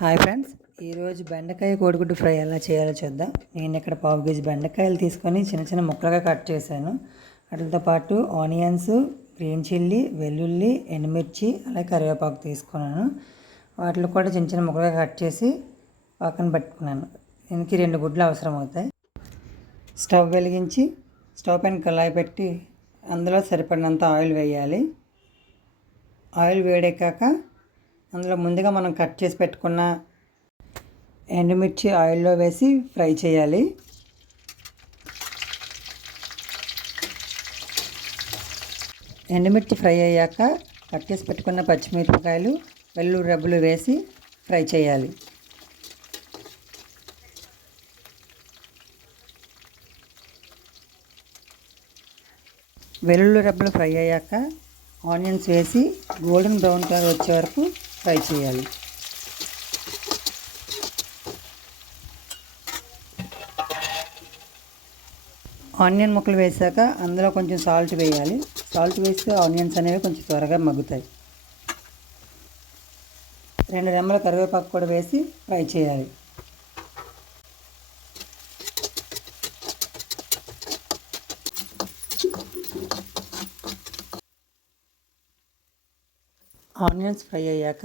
Hi friends, ఈరోజు బెండకాయ కోడిగుడ్డు ఫ్రై ఎలా చేయాలో చూద్దాం. నేను ఇక్కడ పావు కేజీ బెండకాయలు తీసుకొని చిన్న చిన్న ముక్కలుగా కట్ చేశాను. వాటితో పాటు ఆనియన్స్, గ్రీన్ చిల్లీ, వెల్లుల్లి, ఎండుమిర్చి, అలాగే కరివేపాకు తీసుకున్నాను. వాటిలో కూడా చిన్న చిన్న ముక్కలుగా కట్ చేసి పక్కన పెట్టుకున్నాను. దీనికి 2 గుడ్లు అవసరం అవుతాయి. స్టవ్ వెలిగించి స్టవ్ పైన కళాయి పెట్టి అందులో సరిపడినంత ఆయిల్ వేయాలి. ఆయిల్ వేడెక్కాక అందులో ముందుగా మనం కట్ చేసి పెట్టుకున్న ఎండుమిర్చి ఆయిల్లో వేసి ఫ్రై చేయాలి. ఎండుమిర్చి ఫ్రై అయ్యాక కట్ చేసి పెట్టుకున్న పచ్చిమిరపకాయలు, వెల్లుల్లి రెబ్బలు వేసి ఫ్రై చేయాలి. వెల్లుల్లి రెబ్బలు ఫ్రై అయ్యాక ఆనియన్స్ వేసి గోల్డెన్ బ్రౌన్ కలర్ వచ్చే వరకు ఫ్రై చేయాలి. ఆనియన్ ముక్కలు వేసాక అందులో కొంచెం సాల్ట్ వేయాలి. సాల్ట్ వేస్తే ఆనియన్స్ అనేవి కొంచెం త్వరగా మగ్గుతాయి. 2 రెమ్మల కరివేపాకు కూడా వేసి ఫ్రై చేయాలి. ఆనియన్స్ ఫ్రై అయ్యాక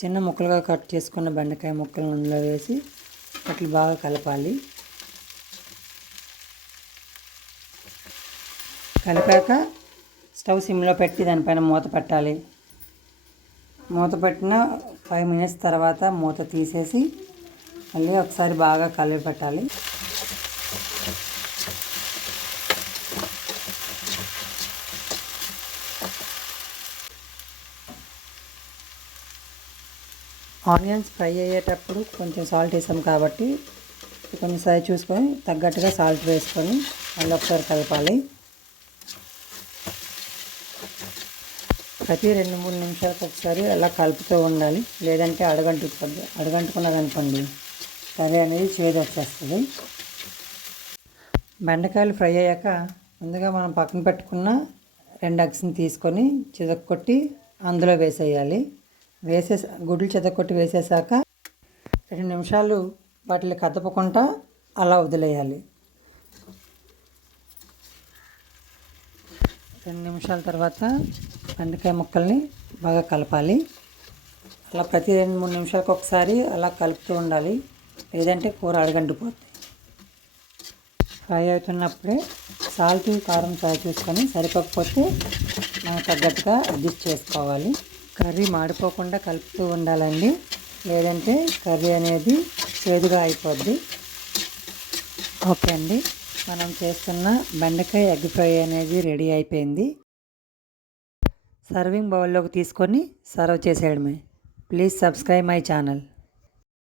చిన్న ముక్కలుగా కట్ చేసుకున్న బెండకాయ ముక్కలను అందులో వేసి వాటిని బాగా కలపాలి. కలిపాక స్టవ్ సిమ్లో పెట్టి దానిపైన మూత పెట్టాలి. మూత పెట్టిన 5 మినిట్స్ తర్వాత మూత తీసేసి మళ్ళీ ఒకసారి బాగా కలిపి పెట్టాలి. ఆనియన్స్ ఫ్రై అయ్యేటప్పుడు కొంచెం సాల్ట్ వేసాం కాబట్టి కొంచెం సైజ్ చూసుకొని తగ్గట్టుగా సాల్ట్ వేసుకొని మళ్ళీ ఒకసారి కలపాలి. ప్రతి 2-3 నిమిషాలకు ఒకసారి అలా కలుపుతూ ఉండాలి. లేదంటే అడుగంటుకున్నదనుకోండి కర్రీ అనేది చేదు వచ్చేస్తుంది. బెండకాయలు ఫ్రై అయ్యాక ముందుగా మనం పక్కన పెట్టుకున్న 2 ఎగ్స్ని తీసుకొని చితక్కొట్టి అందులో వేసేయాలి. గుడ్లు చితక్కొట్టి వేసేసాక 2 నిమిషాలు వాటిని కదపకుండా అలా వదిలేయాలి. 2 నిమిషాల తర్వాత బెండకాయ ముక్కల్ని బాగా కలపాలి. అలా ప్రతి 2-3 నిమిషాలకు ఒకసారి అలా కలుపుతూ ఉండాలి. లేదంటే కూర అడుగంటిపోతుంది. ఫ్రై అవుతున్నప్పుడే సాల్ట్, కారం ఫ్రై చూసుకొని సరిపోకపోతే మనకు తగ్గట్టుగా అడ్జస్ట్ చేసుకోవాలి. కర్రీ మాడిపోకుండా కలుపుతూ ఉండాలండి. లేదంటే కర్రీ అనేది చేదుగా అయిపోద్ది. ఓకే అండి, మనం చేస్తున్న బెండకాయ ఎగ్ ఫ్రై అనేది రెడీ అయిపోయింది. సర్వింగ్ బౌల్లోకి తీసుకొని సర్వ్ చేసేయడమే. Please subscribe my channel.